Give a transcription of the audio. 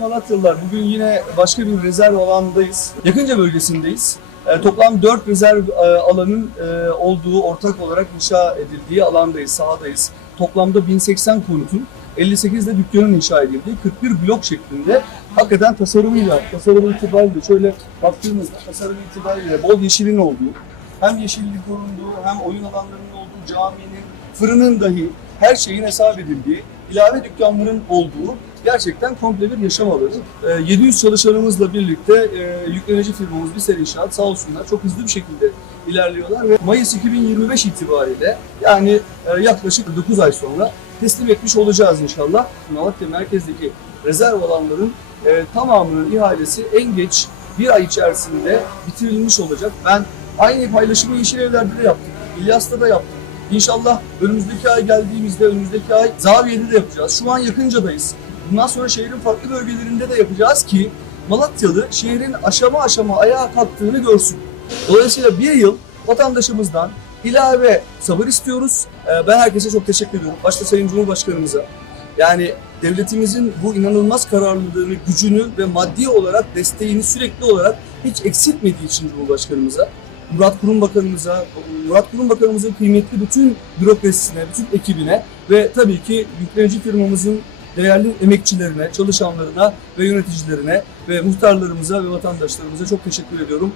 Malatyalılar. Bugün yine başka bir rezerv alandayız. Yakınca bölgesindeyiz. E, toplam 4 rezerv e, alanın e, olduğu, ortak olarak inşa edildiği alandayız, sahadayız. Toplamda 1080 konutun 58 de dükkanın inşa edildiği 41 blok şeklinde hakikaten tasarımıyla, tasarım itibariyle şöyle baktığımızda tasarım itibariyle bol yeşilin olduğu, hem yeşillik korunduğu hem oyun alanlarının olduğu caminin, fırının dahi her şeyin hesap edildiği, ilave dükkanların olduğu gerçekten komple bir yaşam alanı. Ee, 700 çalışanımızla birlikte e, yüklenici firmamız Biser İnşaat sağ olsunlar çok hızlı bir şekilde ilerliyorlar ve Mayıs 2025 itibariyle yani e, yaklaşık 9 ay sonra teslim etmiş olacağız inşallah. Malatya merkezdeki rezerv alanların e, tamamının ihalesi en geç bir ay içerisinde bitirilmiş olacak. Ben aynı paylaşımı Yeşil Evler'de de yaptık. İlyas'ta da yaptık. İnşallah önümüzdeki ay geldiğimizde, önümüzdeki ay Zaviye'de de yapacağız. Şu an yakıncadayız. Bundan sonra şehrin farklı bölgelerinde de yapacağız ki Malatyalı şehrin aşama aşama ayağa kalktığını görsün. Dolayısıyla bir yıl vatandaşımızdan ilave sabır istiyoruz. Ee, Ben herkese çok teşekkür ediyorum. Başta Sayın Cumhurbaşkanımıza. Yani devletimizin bu inanılmaz kararlılığını, gücünü ve maddi olarak desteğini sürekli olarak hiç eksiltmediği için Cumhurbaşkanımıza, Murat Kurum Bakanımıza, Murat Kurum Bakanımızın kıymetli bütün bürokrasisine, bütün ekibine ve tabii ki yüklenici firmamızın değerli emekçilerine, çalışanlarına ve yöneticilerine ve muhtarlarımıza ve vatandaşlarımıza çok teşekkür ediyorum.